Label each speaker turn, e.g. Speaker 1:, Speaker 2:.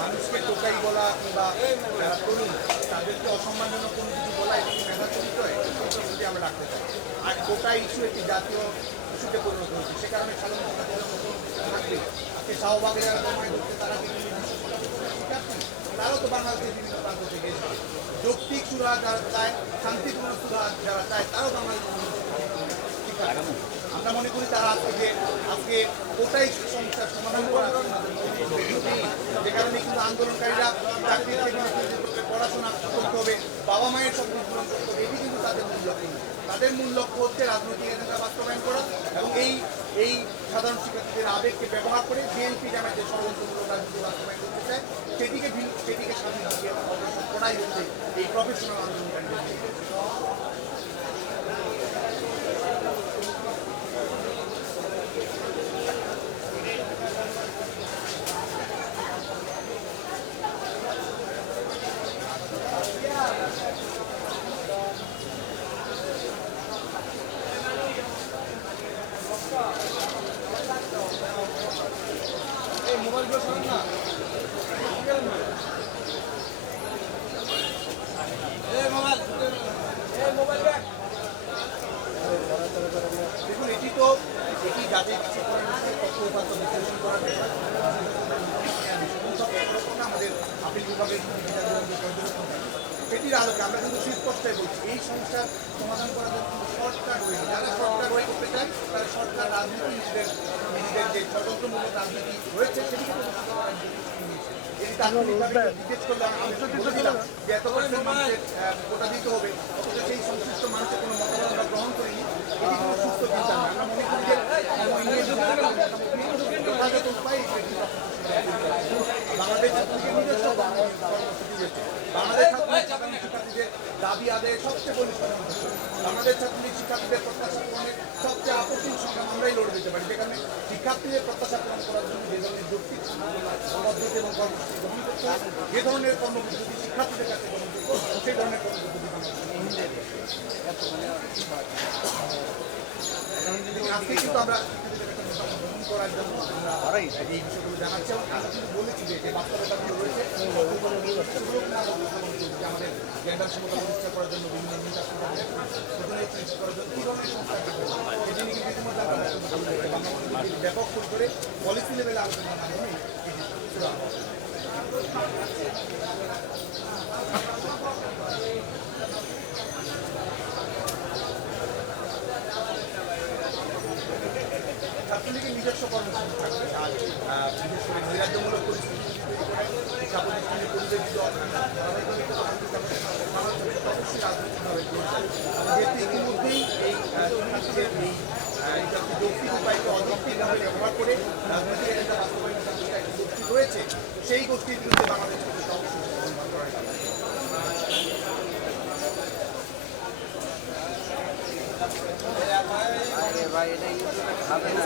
Speaker 1: মানুষকে টোকাই বলা কিংবা যারা তরুণ, তাদেরকে অসম্মানজনক কোনো কিছু বলা এটা মেধা চরিত্র আমরা রাখতে চাই। আর গোটা ইস্যু একটি জাতীয় ইস্যুতে পরিণত হচ্ছে সে কারণে সাধারণ থাকবে আজকে শাহবাগে যারা কর্মী করছে তারা তারাও তো বাংলাদেশের বিভিন্ন প্রান্ত থেকে এসেছে। যৌক্তিক সুরা যারা চায় শান্তিপূর্ণ সুরা যারা চায়, তারাও শিক্ষার্থী আমরা মনে করি তারা আজকে যে, আজকে ওটাই সমস্যার সমাধান জন্য যে কারণে কিন্তু আন্দোলনকারীরা চাকরি পড়াশোনা করতে হবে, বাবা মায়ের সব পূরণ করতে হবে, এটি কিন্তু তাদের মূল লক্ষ্য। তাদের মূল লক্ষ্য হচ্ছে রাজনৈতিক এজেন্ডা বাস্তবায়ন করা এবং এই এই সাধারণ শিক্ষার্থীদের আবেগকে ব্যবহার করে বিএনপি জামাতে ষড়যন্ত্রমূলক রাজনীতি বাস্তবায়ন করতে চায়। সেটিকে সেটিকে করাই হচ্ছে এই প্রফেশনাল আন্দোলনকারীদের দেখুন এটি তো এটি জাতীয় কিছু করার বিষয়ে তথ্য উপাত্ত বিশ্লেষণ করার বিষয় সব একরকম না আমাদের আপিল বিভাগের বিচার বিভাগের পর্যবেক্ষণ থাকে। আলোকে আমরা কিন্তু বলছি এই সমাধান করার জন্য রাজনীতি নিজেদের যে স্বতন্ত্রমূলক রাজনীতি রয়েছে জিজ্ঞেস করলাম আমি যে এত মানুষের দিতে হবে সেই সংশ্লিষ্ট মানুষের কোনো মতামত আমরা গ্রহণ করিনি সুস্থ চিন্তা না আমরা মনে করি যে সময় নিয়ে যদি আমরা যথাযথ উপায়ে সেটি বাংলাদেশ ছাত্রলীগের নিজস্ব কর্মসূচি রয়েছে বাংলাদেশ ছাত্রলীগ শিক্ষার্থীদের দাবি আদায়ের সবচেয়ে বলিষ্ঠ। বাংলাদেশ ছাত্রলীগ শিক্ষার্থীদের প্রত্যাশা পূরণের সবচেয়ে আপত্তির সংগ্রাম আমরাই লড়ে দিতে পারি যেখানে শিক্ষার্থীদের প্রত্যাশা পূরণ করার জন্য যে ধরনের যৌক্তিক পদ্ধতি এবং যে ধরনের কর্মপদ্ধতি শিক্ষার্থীদের কাছে গ্রহণযোগ্য সেই ধরনের কর্মপদ্ধতি আজকে কিন্তু আমরা করার জন্য আমরা এই বিষয়গুলো জানাচ্ছি এবং আমরা কিন্তু বলেছি যে বাস্তবতাগুলো রয়েছে সেগুলো না যে জেন্ডার সমতা প্রতিষ্ঠা করার জন্য বিভিন্ন সংস্থা এটি নিয়ে ইতিমধ্যে। বাংলাদেশের ব্যাপক করে পলিসি লেভেলে আলোচনার মাধ্যমে এটি। ছাত্রলীগের নিজস্ব কর্মসূচি থাকবে। আর বিশেষ করে নৈরাজ্যমূলক পরিস্থিতি। তৈরি করে পরিবেশ যেহেতু ইতিমধ্যেই এই ব্যবহার করে সেই গোষ্ঠীর বিরুদ্ধে বাংলাদেশ
Speaker 2: ভাই এটা ইউটিউবে খাবে না।